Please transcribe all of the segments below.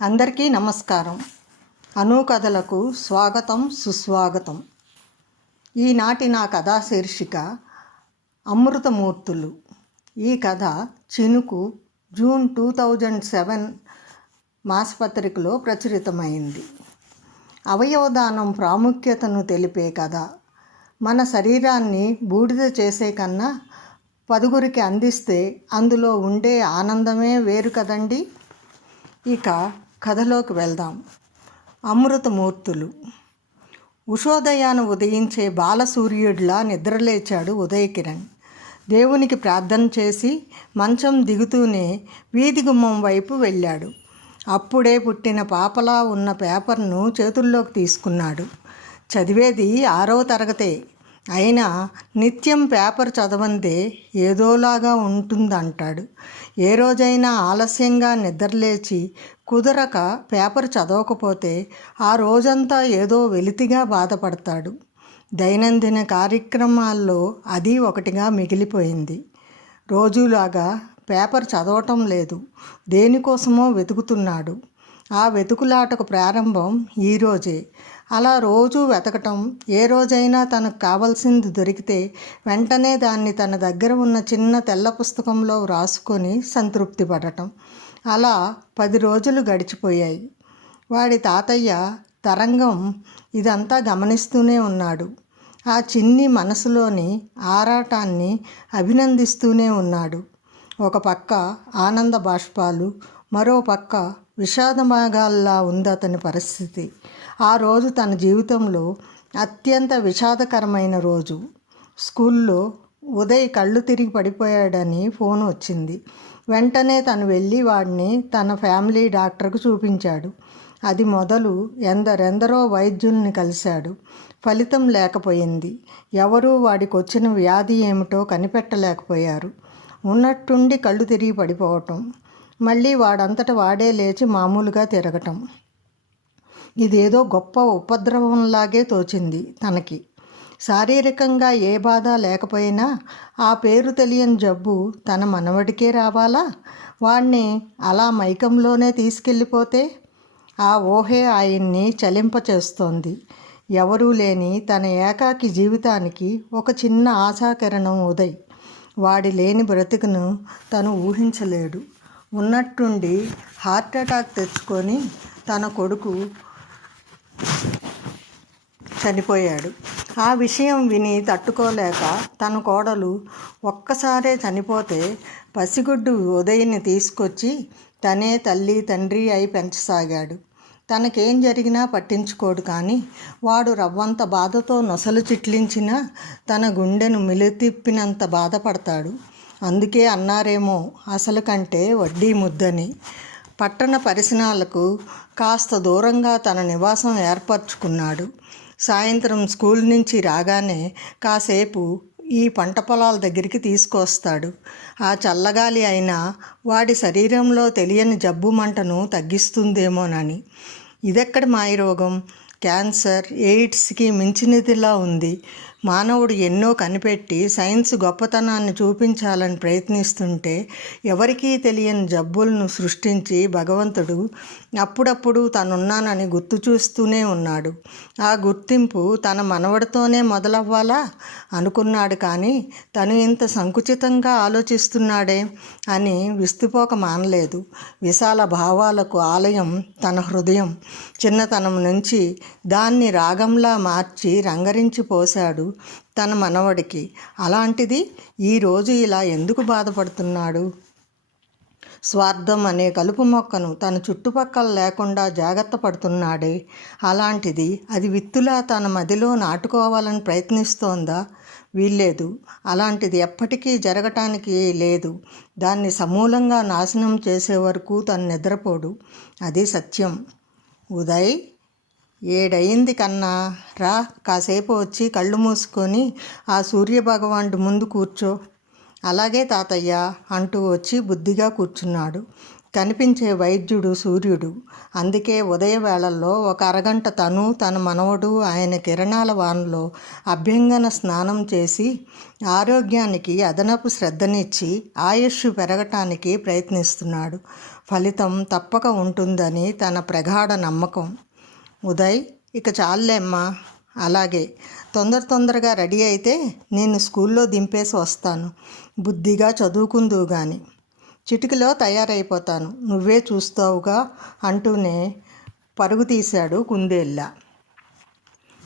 అందరికీ నమస్కారం. అను కథలకు స్వాగతం సుస్వాగతం. ఈనాటి నా కథా శీర్షిక అమృతమూర్తులు. ఈ కథ చినుకు జూన్ 2007 మాసపత్రికలో ప్రచురితమైంది. అవయవదానం ప్రాముఖ్యతను తెలిపే కథ. మన శరీరాన్ని బూడిద చేసే కన్నా 10గురికి అందిస్తే అందులో ఉండే ఆనందమే వేరు కదండి. ఇక కథలోకి వెళ్దాం. అమృతమూర్తులు. ఉషోదయాన ఉదయించే బాలసూర్యుడిలా నిద్రలేచాడు ఉదయకిరణ్. దేవునికి ప్రార్థన చేసి మంచం దిగుతూనే వీధి గుమ్మం వైపు వెళ్ళాడు. అప్పుడే పుట్టిన పాపలా ఉన్న పేపర్ను చేతుల్లోకి తీసుకున్నాడు. చదివేది 6వ తరగతే అయినా నిత్యం పేపర్ చదవందే ఏదోలాగా ఉంటుందంటాడు. ఏ రోజైనా ఆలస్యంగా నిద్రలేచి కుదరక పేపర్ చదవకపోతే ఆ రోజంతా ఏదో వెలితిగా బాధపడతాడు. దైనందిన కార్యక్రమాల్లో అది ఒకటిగా మిగిలిపోయింది. రోజులాగా పేపర్ చదవటం లేదు. దేనికోసమో వెతుకుతున్నాడు. ఆ వెతుకులాటకు ప్రారంభం ఈరోజే. అలా రోజు వెతకటం, ఏ రోజైనా తనకు కావాల్సింది దొరికితే వెంటనే దాన్ని తన దగ్గర ఉన్న చిన్న తెల్ల పుస్తకంలో వ్రాసుకొని సంతృప్తి పడటం. అలా 10 రోజులు గడిచిపోయాయి. వాడి తాతయ్య తరంగం ఇదంతా గమనిస్తూనే ఉన్నాడు. ఆ చిన్ని మనసులోని ఆరాటాన్ని అభినందిస్తూనే ఉన్నాడు. ఒక పక్క ఆనంద బాష్పాలు, మరో పక్క విషాదమాగాల్లా ఉంది అతని పరిస్థితి. ఆ రోజు తన జీవితంలో అత్యంత విషాదకరమైన రోజు. స్కూల్లో ఉదయ్ కళ్ళు తిరిగి పడిపోయాడని ఫోన్ వచ్చింది. వెంటనే తను వెళ్ళి వాడిని తన ఫ్యామిలీ డాక్టర్కు చూపించాడు. అది మొదలు ఎందరెందరో వైద్యుల్ని కలిశాడు. ఫలితం లేకపోయింది. ఎవరూ వాడికి వచ్చిన వ్యాధి ఏమిటో కనిపెట్టలేకపోయారు. ఉన్నట్టుండి కళ్ళు తిరిగి పడిపోవటం, మళ్ళీ వాడంతట వాడే లేచి మామూలుగా తిరగటం. ఇదేదో గొప్ప ఉపద్రవంలాగే తోచింది తనకి. శారీరకంగా ఏ బాధ లేకపోయినా ఆ పేరు తెలియని జబ్బు తన మనవడికే రావాలా? వాణ్ణి అలా మైకంలోనే తీసుకెళ్ళిపోతే? ఆ ఊహే ఆయన్ని చలింపచేస్తోంది. ఎవరూ లేని తన ఏకాకి జీవితానికి ఒక చిన్న ఆశాకిరణం ఉదయ్. వాడి లేని బ్రతుకును తను ఊహించలేడు. ఉన్నట్టుండి హార్ట్అటాక్ తెచ్చుకొని తన కొడుకు చనిపోయాడు. ఆ విషయం విని తట్టుకోలేక తన కోడలు ఒక్కసారే చనిపోతే పసిగుడ్డు ఉదయ్ని తీసుకొచ్చి తనే తల్లి తండ్రి అయి పెంచసాగాడు. తనకేం జరిగినా పట్టించుకోడు. కానీ వాడు రవ్వంత బాధతో నొసలు చిట్లించినా తన గుండెను మిలితిప్పినంత బాధపడతాడు. అందుకే అన్నారేమో అసలు కంటే వడ్డీ ముద్దని. పట్టణ పరిసరాలకు కాస్త దూరంగా తన నివాసం ఏర్పరచుకున్నాడు. సాయంత్రం స్కూల్ నుంచి రాగానే కాసేపు ఈ పంట పొలాల దగ్గరికి తీసుకొస్తాడు. ఆ చల్లగాలి అయినా వాడి శరీరంలో తెలియని జబ్బు మంటను తగ్గిస్తుందేమోనని. ఇదెక్కడ మాయరోగం? క్యాన్సర్, ఎయిడ్స్కి మించినదిలా ఉంది. మానవుడు ఎన్నో కనిపెట్టి సైన్స్ గొప్పతనాన్ని చూపించాలని ప్రయత్నిస్తుంటే ఎవరికీ తెలియని జబ్బులను సృష్టించి భగవంతుడు అప్పుడప్పుడు తనున్నానని గుర్తు చూస్తూనే ఉన్నాడు. ఆ గుర్తింపు తన మనవడితోనే మొదలవ్వాలా అనుకున్నాడు. కానీ తను ఇంత సంకుచితంగా ఆలోచిస్తున్నాడే అని విస్తుపోక మానలేదు. విశాల భావాలకు ఆలయం తన హృదయం. చిన్నతనం నుంచి దాన్ని రాగంలా మార్చి రంగరించి పోశాడు తన మనవడికి. అలాంటిది ఈరోజు ఇలా ఎందుకు బాధపడుతున్నాడు? స్వార్థం అనే కలుపు మొక్కను తన చుట్టుపక్కల లేకుండా జాగ్రత్త పడుతున్నాడే. అలాంటిది అది విత్తులా తన మదిలో నాటుకోవాలని ప్రయత్నిస్తోందా? వీల్లేదు. అలాంటిది ఎప్పటికీ జరగటానికి లేదు. దాన్ని సమూలంగా నాశనం చేసే వరకు తను నిద్రపోడు. అది సత్యం. ఉదయ్, 7 అయింది కన్నా, రా, కాసేపు వచ్చి కళ్ళు మూసుకొని ఆ సూర్యభగవానుడి ముందు కూర్చో. అలాగే తాతయ్య అంటూ వచ్చి బుద్ధిగా కూర్చున్నాడు. కనిపించే వైద్యుడు సూర్యుడు. అందుకే ఉదయ వేళల్లో ఒక అరగంట తన మనవడు ఆయన కిరణాల వానలో అభ్యంగన స్నానం చేసి ఆరోగ్యానికి అదనపు శ్రద్ధనిచ్చి ఆయుష్ పెరగటానికి ప్రయత్నిస్తున్నాడు. ఫలితం తప్పక ఉంటుందని తన ప్రగాఢ నమ్మకం. ఉదయ్, ఇక చాలేమ్మా. అలాగే, తొందరగా రెడీ అయితే నేను స్కూల్లో దింపేసి వస్తాను. బుద్ధిగా చదువుకుందువు గాని. చిటికలో తయారైపోతాను, నువ్వే చూస్తావుగా అంటూనే పరుగు తీశాడు కుందేళ్ళ.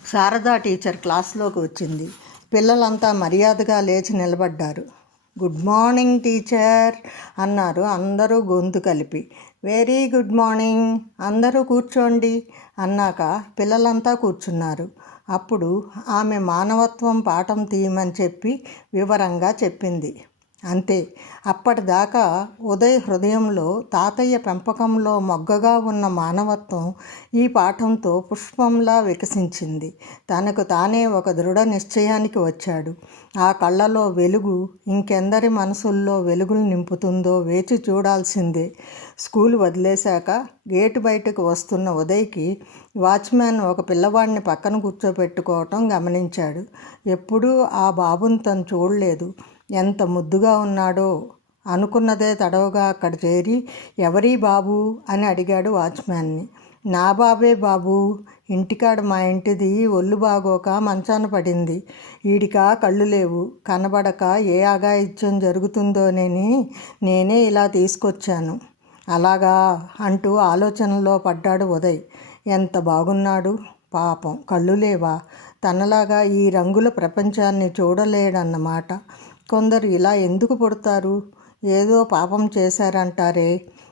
శారదా టీచర్ క్లాస్లోకి వచ్చింది. పిల్లలంతా మర్యాదగా లేచి నిలబడ్డారు. గుడ్ మార్నింగ్ టీచర్ అన్నారు అందరూ గొంతు కలిపి. వెరీ గుడ్ మార్నింగ్, అందరూ కూర్చోండి అన్నాక పిల్లలంతా కూర్చున్నారు. అప్పుడు ఆమె మానవత్వం పాఠం తీయమని చెప్పి వివరంగా చెప్పింది. అంతే. అప్పటిదాకా ఉదయ్ హృదయంలో తాతయ్య పెంపకంలో మొగ్గగా ఉన్న మానవత్వం ఈ పాఠంతో పుష్పంలా వికసించింది. తనకు తానే ఒక దృఢ నిశ్చయానికి వచ్చాడు. ఆ కళ్ళలో వెలుగు ఇంకెందరి మనసుల్లో వెలుగులు నింపుతుందో వేచి చూడాల్సిందే. స్కూల్ వదిలేశాక గేటు బయటకు వస్తున్న ఉదయ్కి వాచ్మ్యాన్ ఒక పిల్లవాడిని పక్కన కూర్చోపెట్టుకోవటం గమనించాడు. ఎప్పుడూ ఆ బాబుని తను చూడలేదు. ఎంత ముద్దుగా ఉన్నాడో అనుకున్నదే తడవగా అక్కడ చేరి ఎవరీ బాబు అని అడిగాడు వాచ్మ్యాన్ని. నా బాబే బాబు, ఇంటికాడ మా ఇంటిది ఒళ్ళు బాగోక మంచాన పడింది. ఈడికా కళ్ళు లేవు, కనబడక ఏ అఘాయిత్యం జరుగుతుందోనని నేనే ఇలా తీసుకొచ్చాను. అలాగా అంటూ ఆలోచనలో పడ్డాడు ఉదయ్. ఎంత బాగున్నాడు పాపం, కళ్ళు లేవా? తనలాగా ఈ రంగుల ప్రపంచాన్ని చూడలేడన్నమాట. కొందరు ఇలా ఎందుకు పుడతారు? ఏదో పాపం చేశారంటారే,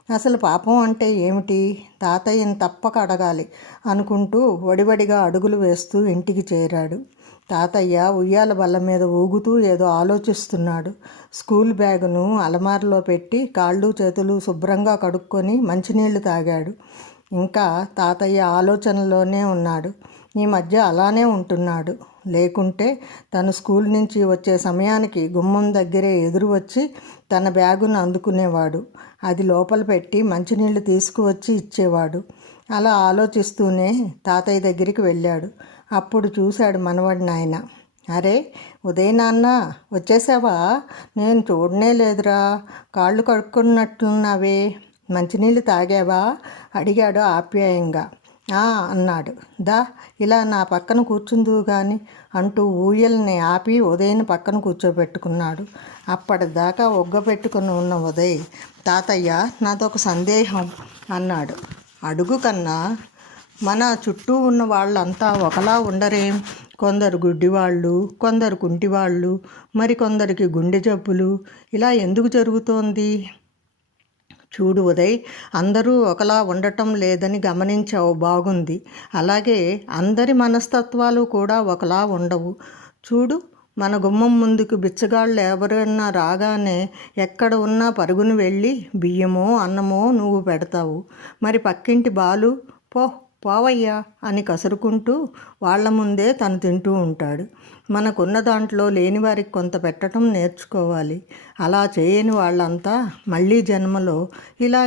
అసలు పాపం అంటే ఏమిటి? తాతయ్యని తప్పక అడగాలి అనుకుంటూ వడివడిగా అడుగులు వేస్తూ ఇంటికి చేరాడు. తాతయ్య ఉయ్యాల బల్ల మీద ఊగుతూ ఏదో ఆలోచిస్తున్నాడు. స్కూల్ బ్యాగును అలమారలో పెట్టి కాళ్ళు చేతులు శుభ్రంగా కడుక్కొని మంచినీళ్లు తాగాడు. ఇంకా తాతయ్య ఆలోచనలోనే ఉన్నాడు. ఈ మధ్య అలానే ఉంటున్నాడు. లేకుంటే తను స్కూల్ నుంచి వచ్చే సమయానికి గుమ్మం దగ్గరే ఎదురు వచ్చి తన బ్యాగును అందుకునేవాడు. అది లోపల పెట్టి మంచినీళ్ళు తీసుకువచ్చి ఇచ్చేవాడు. అలా ఆలోచిస్తూనే తాతయ్య దగ్గరికి వెళ్ళాడు. అప్పుడు చూశాడు మనవడిని ఆయన. అరే ఉదయ్ నాన్న, వచ్చేసావా? నేను చూడనే లేదురా, కాళ్ళు కడుక్కున్నట్లున్నావే, మంచినీళ్ళు తాగావా అడిగాడు ఆప్యాయంగా. అన్నాడు. దా ఇలా నా పక్కన కూర్చుందువు గాని అంటూ ఊయల్ని ఆపి ఉదయ్ని పక్కన కూర్చోబెట్టుకున్నాడు. అప్పటిదాకా ఒగ్గపెట్టుకుని ఉన్న ఉదయ్, తాతయ్య నాదొక సందేహం అన్నాడు. అడుగు కన్నా. మన చుట్టూ ఉన్న వాళ్ళంతా ఒకలా ఉండరేం? కొందరు గుడ్డివాళ్ళు, కొందరు కుంటివాళ్ళు, మరికొందరికి గుండె జబ్బులు. ఇలా ఎందుకు జరుగుతోంది? చూడు ఉదయ్, అందరూ ఒకలా ఉండటం లేదని గమనించావు, బాగుంది. అలాగే అందరి మనస్తత్వాలు కూడా ఒకలా ఉండవు. చూడు, మన గుమ్మం ముందుకు బిచ్చగాళ్ళు ఎవరైనా రాగానే ఎక్కడ ఉన్నా పరుగును వెళ్ళి బియ్యమో అన్నమో నువ్వు పెడతావు. మరి పక్కింటి బాలు పోవయ్యా అని కసురుకుంటూ వాళ్ళ ముందే తను తింటూ ఉంటాడు. మనకున్న దాంట్లో లేని వారికి కొంత పెట్టడం నేర్చుకోవాలి. అలా చేయని వాళ్ళంతా మళ్ళీ జన్మలో ఇలా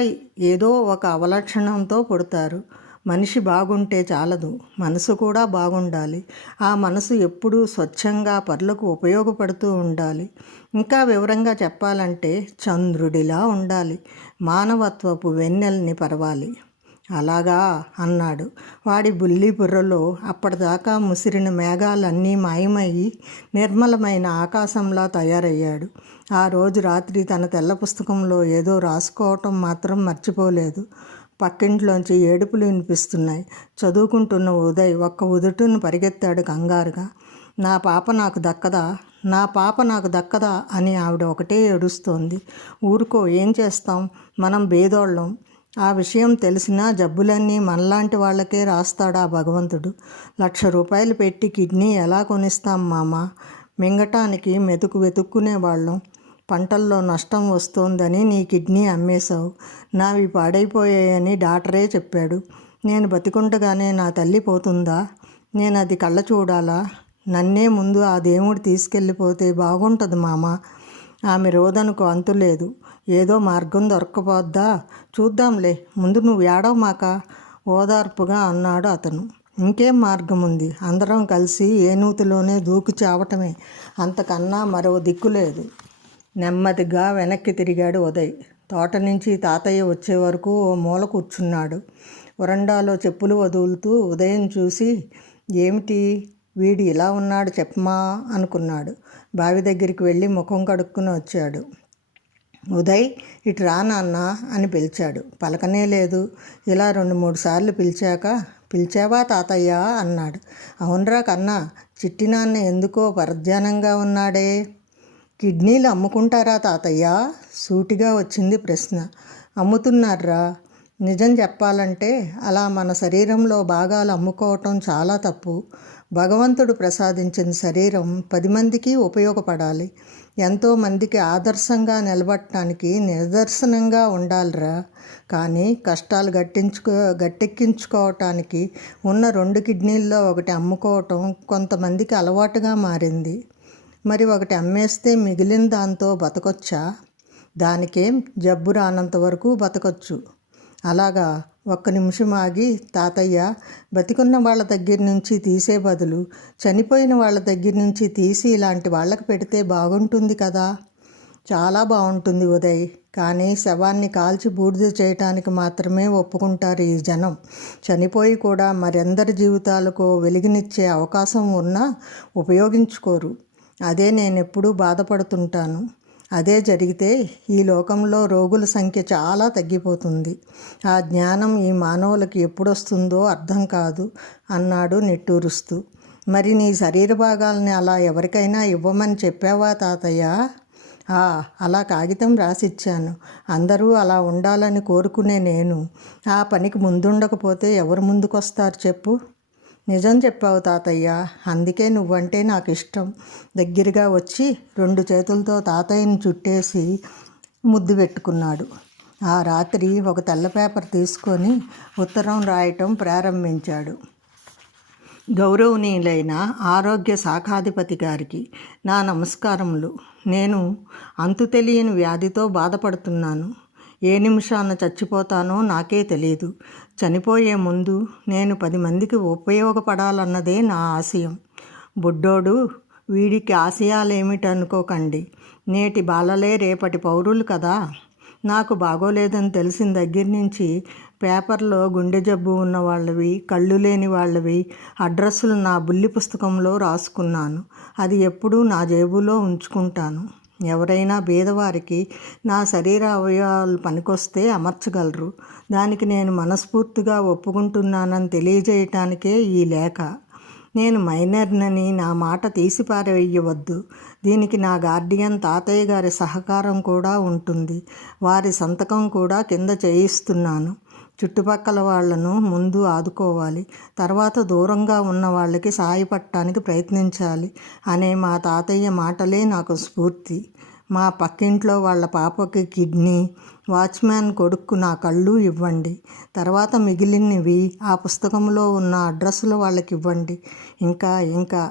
ఏదో ఒక అవలక్షణంతో పుడతారు. మనిషి బాగుంటే చాలదు, మనసు కూడా బాగుండాలి. ఆ మనసు ఎప్పుడూ స్వచ్ఛంగా పరులకు ఉపయోగపడుతూ ఉండాలి. ఇంకా వివరంగా చెప్పాలంటే చంద్రుడిలా ఉండాలి. మానవత్వపు వెన్నెల్ని పరవాలి. అలాగా అన్నాడు. వాడి బుల్లి బుర్రలో అప్పటిదాకా ముసిరిన మేఘాలన్నీ మాయమయ్యి నిర్మలమైన ఆకాశంలా తయారయ్యాడు. ఆ రోజు రాత్రి తన తెల్ల పుస్తకంలో ఏదో రాసుకోవటం మాత్రం మర్చిపోలేదు. పక్కింట్లోంచి ఏడుపులు వినిపిస్తున్నాయి. చదువుకుంటున్న ఉదయ్ ఒక్క ఉదుటును పరిగెత్తాడు కంగారుగా. నా పాప నాకు దక్కదా అని ఆవిడ ఒకటే ఏడుస్తోంది. ఊరుకో, ఏం చేస్తాం, మనం బేదోళ్ళం. ఆ విషయం తెలిసినా జబ్బులన్నీ మనలాంటి వాళ్ళకే రాస్తాడా భగవంతుడు? 1,00,000 రూపాయలు పెట్టి కిడ్నీ ఎలా కొనిస్తాం మామ? మింగటానికి వెతుక్కునేవాళ్ళం. పంటల్లో నష్టం వస్తోందని నీ కిడ్నీ అమ్మేశావు. నావి పాడైపోయాయని డాక్టరే చెప్పాడు. నేను బతికుండగానే నా తల్లి పోతుందా? నేను అది కళ్ళ చూడాలా? నన్నే ముందు ఆ దేవుడు తీసుకెళ్ళిపోతే బాగుంటుంది మామ. ఆమె రోదనకు అంతులేదు. ఏదో మార్గం దొరక్కపోద్దా, చూద్దాంలే, ముందు నువ్వు ఏడవమాక ఓదార్పుగా అన్నాడు అతను. ఇంకేం మార్గం ఉంది, అందరం కలిసి ఏనూతిలోనే దూకి చావటమే, అంతకన్నా మరో దిక్కు లేదు. నెమ్మదిగా వెనక్కి తిరిగాడు ఉదయ్. తోట నుంచి తాతయ్య వచ్చే వరకు ఓ మూల కూర్చున్నాడు. వరండాలో చెప్పులు వదులుతూ ఉదయం చూసి, ఏమిటి వీడు ఇలా ఉన్నాడు చెప్పమా అనుకున్నాడు. బావి దగ్గరికి వెళ్ళి ముఖం కడుక్కుని వచ్చాడు. ఉదయ్, ఇటు రా నాన్న అని పిలిచాడు. పలకనే లేదు. ఇలా 2-3 సార్లు పిలిచాక, పిలిచావా తాతయ్య అన్నాడు. అవునరా కన్నా, చిట్టి నాన్న ఎందుకో పరధ్యానంగా ఉన్నాడే. కిడ్నీలు అమ్ముకుంటారా తాతయ్య? సూటిగా వచ్చింది ప్రశ్న. అమ్ముతున్నారా? నిజం చెప్పాలంటే అలా మన శరీరంలో భాగాలు అమ్ముకోవటం చాలా తప్పు. భగవంతుడు ప్రసాదించిన శరీరం 10 మందికి ఉపయోగపడాలి. ఎంతోమందికి ఆదర్శంగా నిలబడటానికి నిదర్శనంగా ఉండాలిరా. కానీ కష్టాలు గట్టెక్కించుకోవటానికి ఉన్న 2 కిడ్నీల్లో ఒకటి అమ్ముకోవటం కొంతమందికి అలవాటుగా మారింది. మరి ఒకటి అమ్మేస్తే మిగిలిన దాంతో బతకొచ్చా? దానికేం, జబ్బు రానంత వరకు బతకొచ్చు. అలాగా, ఒక్క నిమిషం ఆగి, తాతయ్య, బతికున్న వాళ్ళ దగ్గర నుంచి తీసే బదులు చనిపోయిన వాళ్ళ దగ్గర నుంచి తీసి ఇలాంటి వాళ్ళకి పెడితే బాగుంటుంది కదా. చాలా బాగుంటుంది ఉదయ్, కానీ శవాన్ని కాల్చి బూడిద చేయటానికి మాత్రమే ఒప్పుకుంటారు ఈ జనం. చనిపోయి కూడా మరెందరి జీవితాలకు వెలుగునిచ్చే అవకాశం ఉన్నా ఉపయోగించుకోరు. అదే నేనెప్పుడూ బాధపడుతుంటాను. అదే జరిగితే ఈ లోకంలో రోగుల సంఖ్య చాలా తగ్గిపోతుంది. ఆ జ్ఞానం ఈ మానవులకి ఎప్పుడొస్తుందో అర్థం కాదు అన్నాడు నిట్టూరుస్తూ. మరి నీ శరీర భాగాలని అలా ఎవరికైనా ఇవ్వమని చెప్పావా తాతయ్య? అలా కాగితం రాసిచ్చాను. అందరూ అలా ఉండాలని కోరుకునే నేను ఆ పనికి ముందుండకపోతే ఎవరు ముందుకొస్తారు చెప్పు. నిజం చెప్పావు తాతయ్య, అందుకే నువ్వంటే నాకు ఇష్టం. దగ్గరగా వచ్చి 2 చేతులతో తాతయ్యని చుట్టేసి ముద్దు పెట్టుకున్నాడు. ఆ రాత్రి ఒక తెల్ల పేపర్ తీసుకొని ఉత్తరం రాయటం ప్రారంభించాడు. గౌరవనీయులైన ఆరోగ్య శాఖాధిపతి గారికి నా నమస్కారములు. నేను అంతు తెలియని వ్యాధితో బాధపడుతున్నాను. ఏ నిమిషాన చచ్చిపోతానో నాకే తెలియదు. చనిపోయే ముందు నేను 10 మందికి ఉపయోగపడాలన్నదే నా ఆశయం. బుడ్డోడు, వీడికి ఆశయాలేమిటనుకోకండి. నేటి బాలలే రేపటి పౌరులు కదా. నాకు బాగోలేదని తెలిసిన దగ్గర నుంచి పేపర్లో గుండె జబ్బు ఉన్న వాళ్ళవి, కళ్ళు లేని వాళ్ళవి అడ్రస్సులు నా బుల్లి పుస్తకంలో రాసుకున్నాను. అది ఎప్పుడూ నా జేబులో ఉంచుకుంటాను. ఎవరైనా బీదవారికి నా శరీర అవయవాలు పనికొస్తే అమర్చగలరు. దానికి నేను మనస్ఫూర్తిగా ఒప్పుకుంటున్నానని తెలియజేయటానికే ఈ లేఖ. నేను మైనర్నని నా మాట తీసిపారేయవద్దు. దీనికి నా గార్డియన్ తాతయ్య గారి సహకారం కూడా ఉంటుంది. వారి సంతకం కూడా కింద చేయిస్తున్నాను. చుట్టుపక్కల వాళ్లను ముందు ఆదుకోవాలి, తర్వాత దూరంగా ఉన్న వాళ్ళకి సాయపడటానికి ప్రయత్నించాలి అనే మా తాతయ్య మాటలే నాకు స్ఫూర్తి. మా పక్కింట్లో వాళ్ళ పాపకి కిడ్నీ, వాచ్మ్యాన్ కొడుక్కు నా కళ్ళు ఇవ్వండి. తర్వాత మిగిలినవి ఆ పుస్తకంలో ఉన్న అడ్రస్సులు వాళ్ళకి ఇవ్వండి. ఇంకా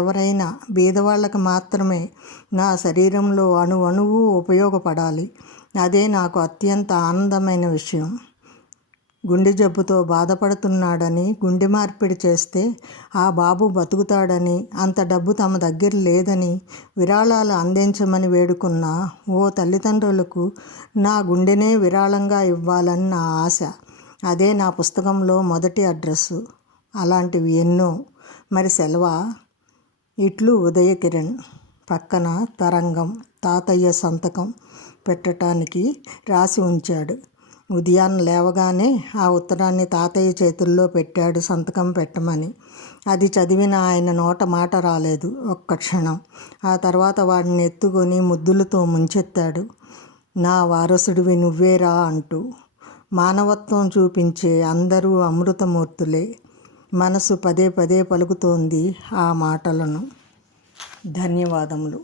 ఎవరైనా బీదవాళ్ళకి మాత్రమే నా శరీరంలో అణువణువు ఉపయోగపడాలి. అదే నాకు అత్యంత ఆనందమైన విషయం. గుండె జబ్బుతో బాధపడుతున్నాడని గుండె మార్పిడి చేస్తే ఆ బాబు బతుకుతాడని, అంత డబ్బు తమ దగ్గర లేదని విరాళాలు అందించమని వేడుకున్న ఓ తల్లిదండ్రులకు నా గుండెనే విరాళంగా ఇవ్వాలని నా ఆశ. అదే నా పుస్తకంలో మొదటి అడ్రస్సు. అలాంటివి ఎన్నో. మరి సెలవా? ఇట్లు ఉదయకిరణ్. పక్కన తరంగం తాతయ్య సంతకం పెట్టడానికి రాసి ఉంచాడు. ఉదయాన్నే లేవగానే ఆ ఉత్తరాన్ని తాతయ్య చేతుల్లో పెట్టాడు సంతకం పెట్టమని. అది చదివిన ఆయన నోట మాట రాలేదు ఒక్క క్షణం. ఆ తర్వాత వాడిని ఎత్తుకొని ముద్దులతో ముంచెత్తాడు. నా వారసుడివి నువ్వేరా అంటూ. మానవత్వం చూపించే అందరూ అమృతమూర్తులే. మనసు పదే పలుకుతోంది ఆ మాటలను. ధన్యవాదములు.